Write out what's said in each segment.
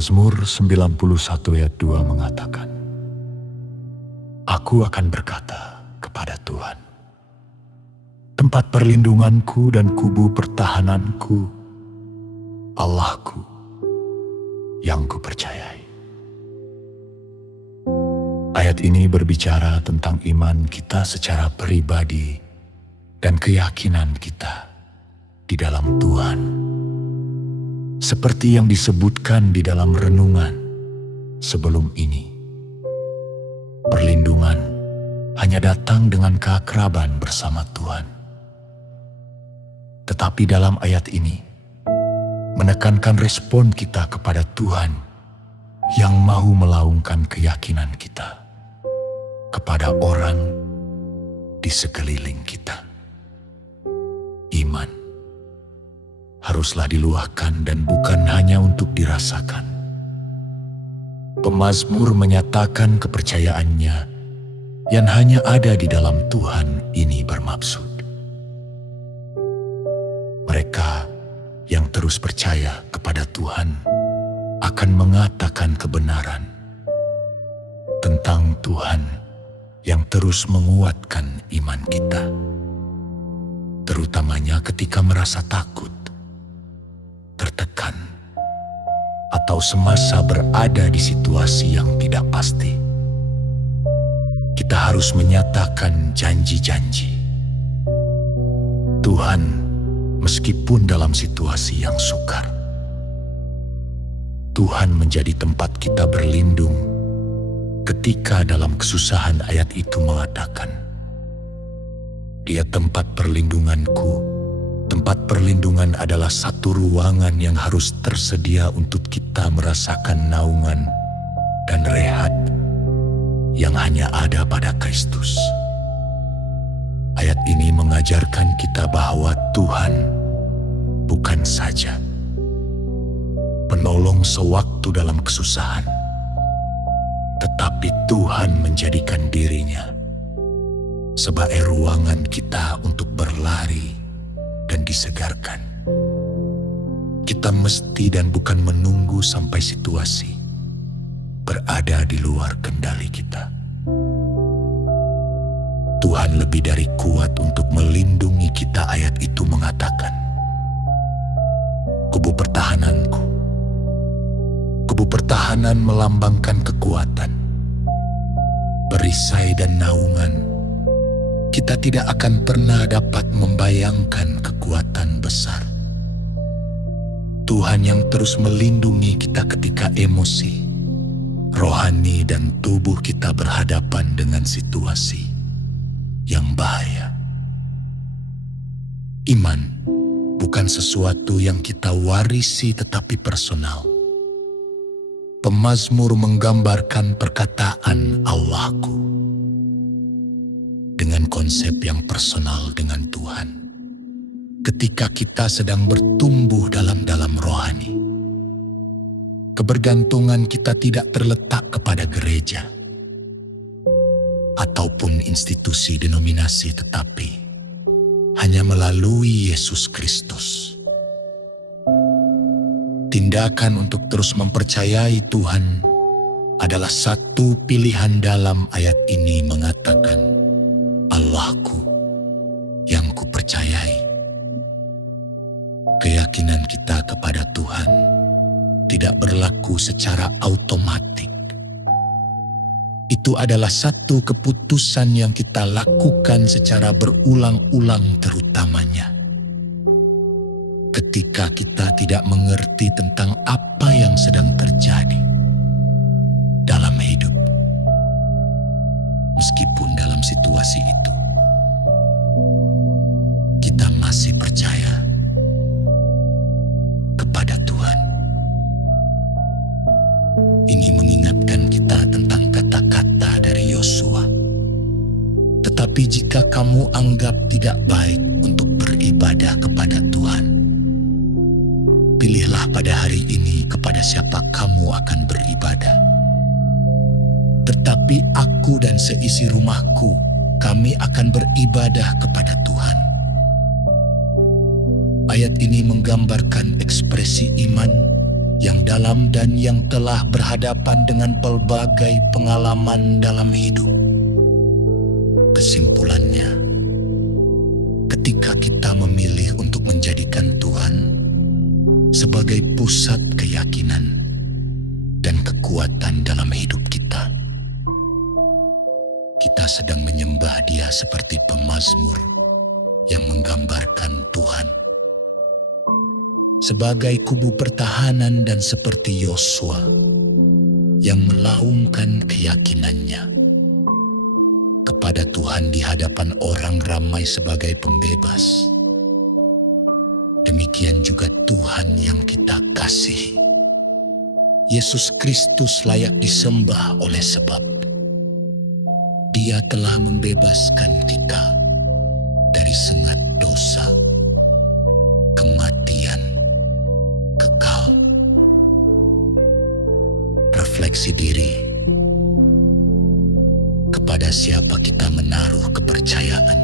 Mazmur 91 ayat 2 mengatakan, Aku akan berkata kepada Tuhan, tempat perlindunganku dan kubu pertahananku, Allahku yang kupercayai. Ayat ini berbicara tentang iman kita secara pribadi dan keyakinan kita di dalam Tuhan. Seperti yang disebutkan di dalam renungan sebelum ini, perlindungan hanya datang dengan keakraban bersama Tuhan. Tetapi dalam ayat ini, menekankan respon kita kepada Tuhan yang mau melaungkan keyakinan kita kepada orang di sekeliling kita. Iman haruslah diluahkan dan bukan hanya untuk dirasakan. Pemazmur menyatakan kepercayaannya yang hanya ada di dalam Tuhan ini bermaksud. Mereka yang terus percaya kepada Tuhan akan mengatakan kebenaran tentang Tuhan yang terus menguatkan iman kita, terutamanya ketika merasa takut, tertekan, atau semasa berada di situasi yang tidak pasti. Kita harus menyatakan janji-janji Tuhan meskipun dalam situasi yang sukar. Tuhan menjadi tempat kita berlindung ketika dalam kesusahan. Ayat itu mengatakan, Dia tempat perlindunganku. Tempat perlindungan adalah satu ruangan yang harus tersedia untuk kita merasakan naungan dan rehat yang hanya ada pada Kristus. Ayat ini mengajarkan kita bahwa Tuhan bukan saja penolong sewaktu dalam kesusahan, tetapi Tuhan menjadikan dirinya sebagai ruangan kita untuk berlari dan disegarkan. Kita mesti dan bukan menunggu sampai situasi berada di luar kendali kita. Tuhan lebih dari kuat untuk melindungi kita. Ayat itu mengatakan, kubu pertahananku. Kubu pertahanan melambangkan kekuatan, perisai dan naungan. Kita tidak akan pernah dapat membayangkan kekuatan besar Tuhan yang terus melindungi kita ketika emosi, rohani dan tubuh kita berhadapan dengan situasi yang bahaya. Iman bukan sesuatu yang kita warisi tetapi personal. Pemazmur menggambarkan perkataan Allahku dengan konsep yang personal dengan Tuhan. Ketika kita sedang bertumbuh dalam rohani, kebergantungan kita tidak terletak kepada gereja ataupun institusi denominasi, tetapi hanya melalui Yesus Kristus. Tindakan untuk terus mempercayai Tuhan adalah satu pilihan. Dalam ayat ini mengatakan, Allahku yang kupercayai. Keyakinan kita kepada Tuhan tidak berlaku secara otomatik. Itu adalah satu keputusan yang kita lakukan secara berulang-ulang, terutamanya ketika kita tidak mengerti tentang apa yang sedang terjadi dalam hidup. Meskipun dalam situasi itu kita masih percaya kepada Tuhan. Ini mengingatkan kita tentang kata-kata dari Yosua. Tetapi jika kamu anggap tidak baik untuk beribadah kepada Tuhan, pilihlah pada hari ini kepada siapa kamu akan beribadah. Tetapi aku dan seisi rumahku, kami akan beribadah kepada Tuhan. Ayat ini menggambarkan ekspresi iman yang dalam dan yang telah berhadapan dengan pelbagai pengalaman dalam hidup. Kesimpulannya, ketika kita memilih untuk menjadikan Tuhan sebagai pusat keyakinan dan kekuatan dalam hidup kita, kita sedang menyembah Dia seperti pemazmur yang menggambarkan Tuhan sebagai kubu pertahanan, dan seperti Yosua yang melaungkan keyakinannya kepada Tuhan di hadapan orang ramai sebagai pembebas. Demikian juga Tuhan yang kita kasihi, Yesus Kristus, layak disembah oleh sebab Dia telah membebaskan kita dari sengat dosa, kematian kekal. Refleksi diri, kepada siapa kita menaruh kepercayaan,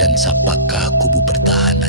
dan siapakah kubu pertahanan